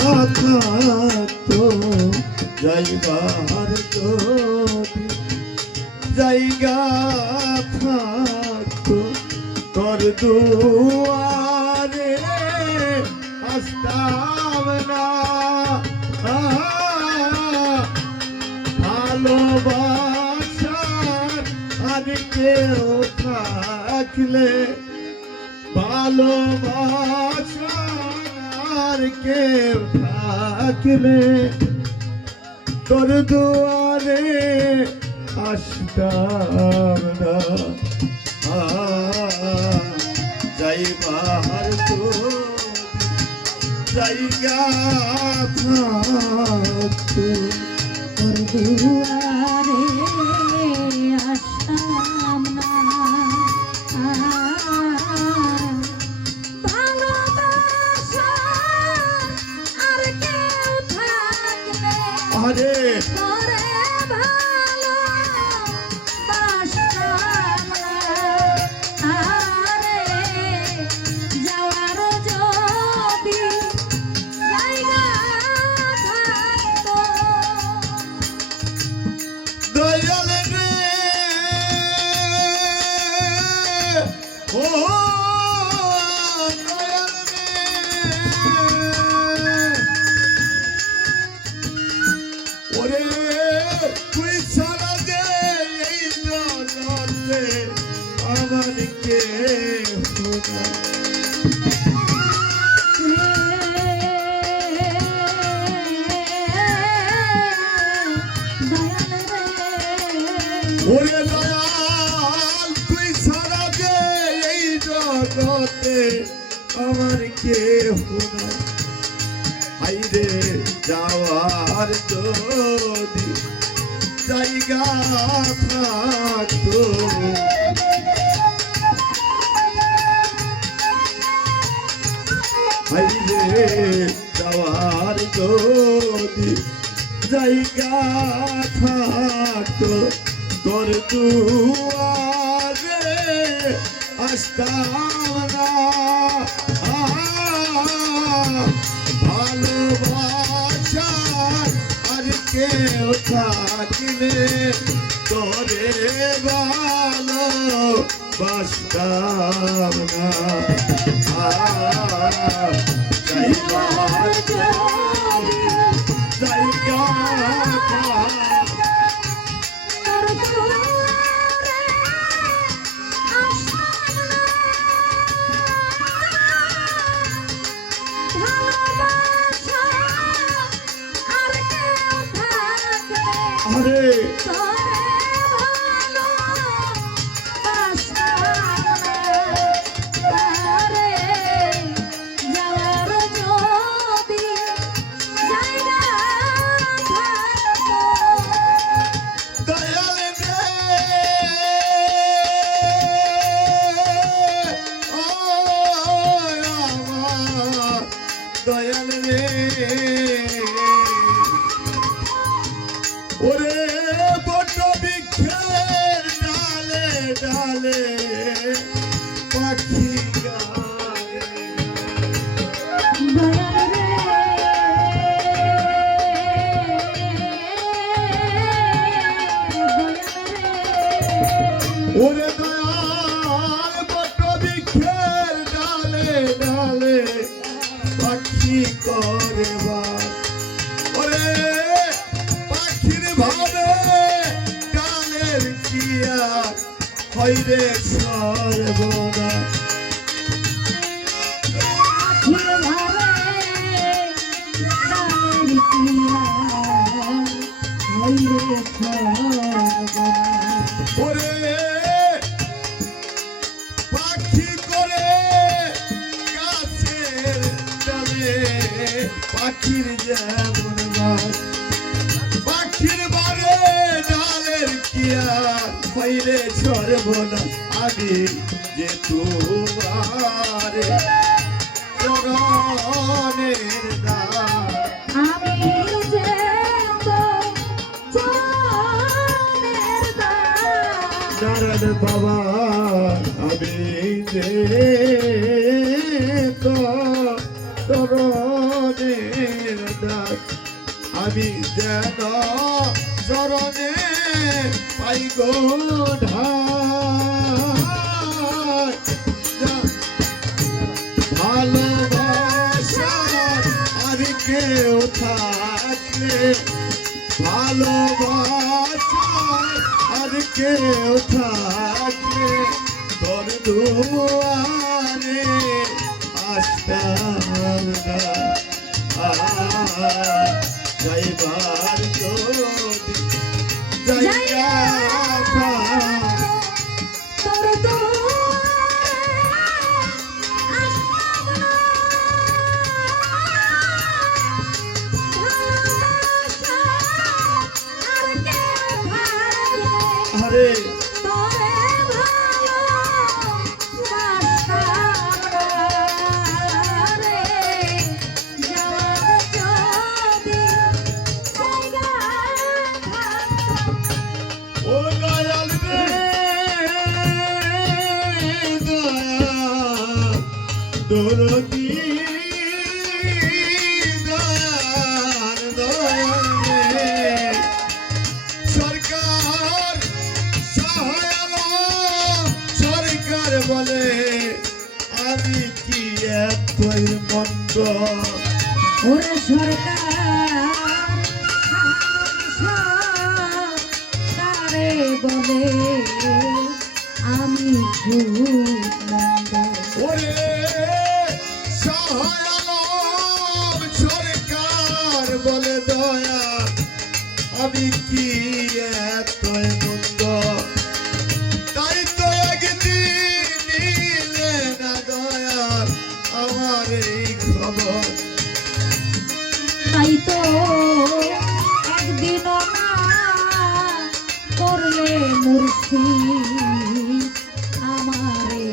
থাকতো যাইবার যদি জায়গা থাকতো তোর দুয়ারে আসতাম না ভালোবাসার আর কেউ থাকলে ভালোবাসার কেউ থাকলে তোর দুয়ারে আসতাম না যাইবার তো জায়গা থাকতো তোর দুয়ারে আসতাম না ভালোবাসা আর কেউ থাকলে আরে তোরে ভালোবাসতাম না আরে যাওয়ার যদি জায়গা থাকতো দয়াল রে ও দয়াল রে ওরে তুই ছাড়া দে এই জগতে আমার কেহ নাই। ওরে দয়াল তুই ছাড়া দে এই জগতে আমার কেহ নাই। হাইরে যাওয়ার যদি জায়গা থাকতো হাইরে যাওয়ার যদি জায়গা থাকতো তোর দুয়ারে আসতাম না ভালোবাসার আর কেউ থাকলে তোরে ভালোবাসতাম না যাইবার জায়গা আরে দয়াল রে ওরে বট বৃক্ষের ডালে ডালে পাখি গায় ওরে দয়াল বট বৃক্ষের ডালে ডালে পাখি করে বাস ওরে পাখির ভাবে গানের কিয়া হইরে সর্বনা ওরে পাখি করে গাছের ডালে পাখির যেমন বাস পাখির বারে ডালের কিয়া হইরে সর্বনা আমি যে তোমারে চরণের দাস আমি যে চরণের দাস নারায়ণ বাবা আমি যে চরণের ডাক আমি যেন চরণে পাই গো ঢাক ভালোবাসার আর কেউ থাকলে ভালোবাসার আর কেউ থাকলে তোর দুয়ারে আসতাম না যাইবার যদি যাইয়া তোর দুয়ারে আসতাম না। ভালোবাসা আর কেউ থাকলে আরে তোরে ভালোবাসতাম না রে। যাওয়ার যদি জায়গা থাকতো ও দয়াল রে দরদি দয়াল দয়াল রে সরকার সহায় সরকার বলে আমি কি এতই মন্দ ওরে সরকার তারে বলে আমি খুব মন্দ। ওরে সহায় সরকার বলে দয়া আমি কি এতই মন্দ তাই তো একদিন নিলে না দয়া আমার এই খবর তাই তো একদিন না করলে মুর্শিদ আমারে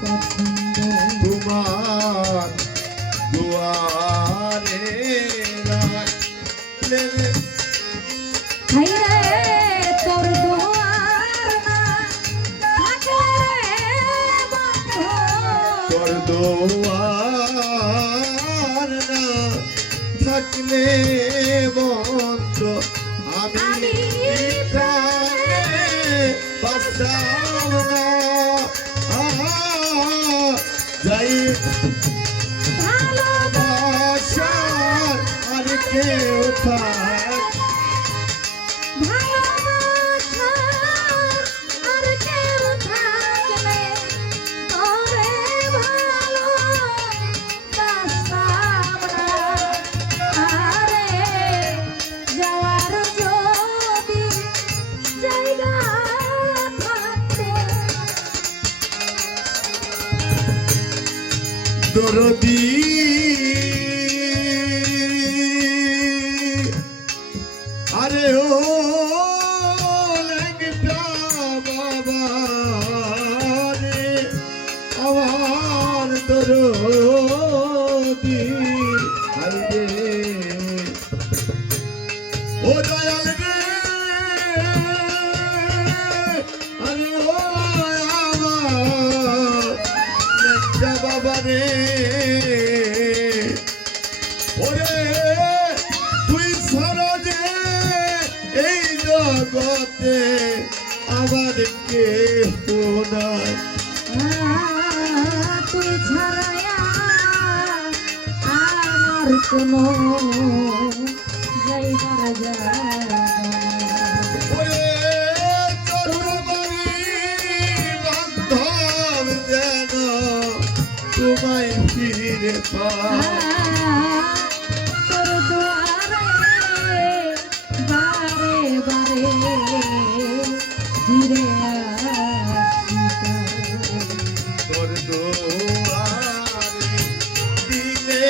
পছন্দ। তোমার দুয়ারে রাখলে হাইরে তোর দুয়ার না থাকলে বন্ধ। তোর দুয়ার না থাকলে বন্ধ আমি প্রাণে বাঁচতাম না যাই ভালোবাসার আর কেউ থাক ভালোবাসার আর কেউ থাকলে তোরে ভালোবাসতাম না। আরে যাওয়ার যদি জায়গা থাকতো দরদি আরে ও লেঙ্গটা বাবা রে আমার দরদি আরে ও দয়াল রে আরে ও আমার লেঙ্গটা বাবা রে ওরে তুই ছাড়া যে এই জগতে আমার কেহ নাই তুই ছাড়ায়া আমার কোনো যাইবার জায়গা ওরে তোর বাড়ি বান্ধব যেন তোমায় ফিরে পায় তোর দুয়ারে বারে বারে ফিরে আসিতা তোর দুয়ারে দিলে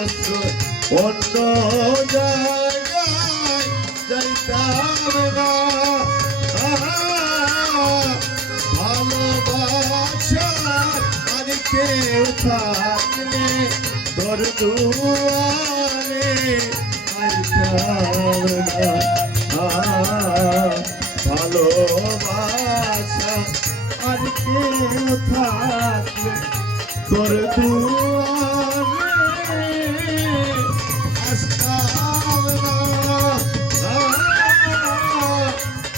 আসলো অন্য জায়গায় যাইতাম না ভালোবাসার আর কেউ থাকলে তোর দুয়ারে আইতাম না ভালোবাসা আর কেউ থাকলে তোর দুয়ারে আসতাম না।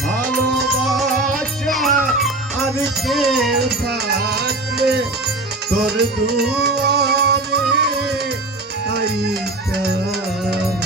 ভালোবাসা আর কেউ থাকলে তোর দুয়ারে আইতাম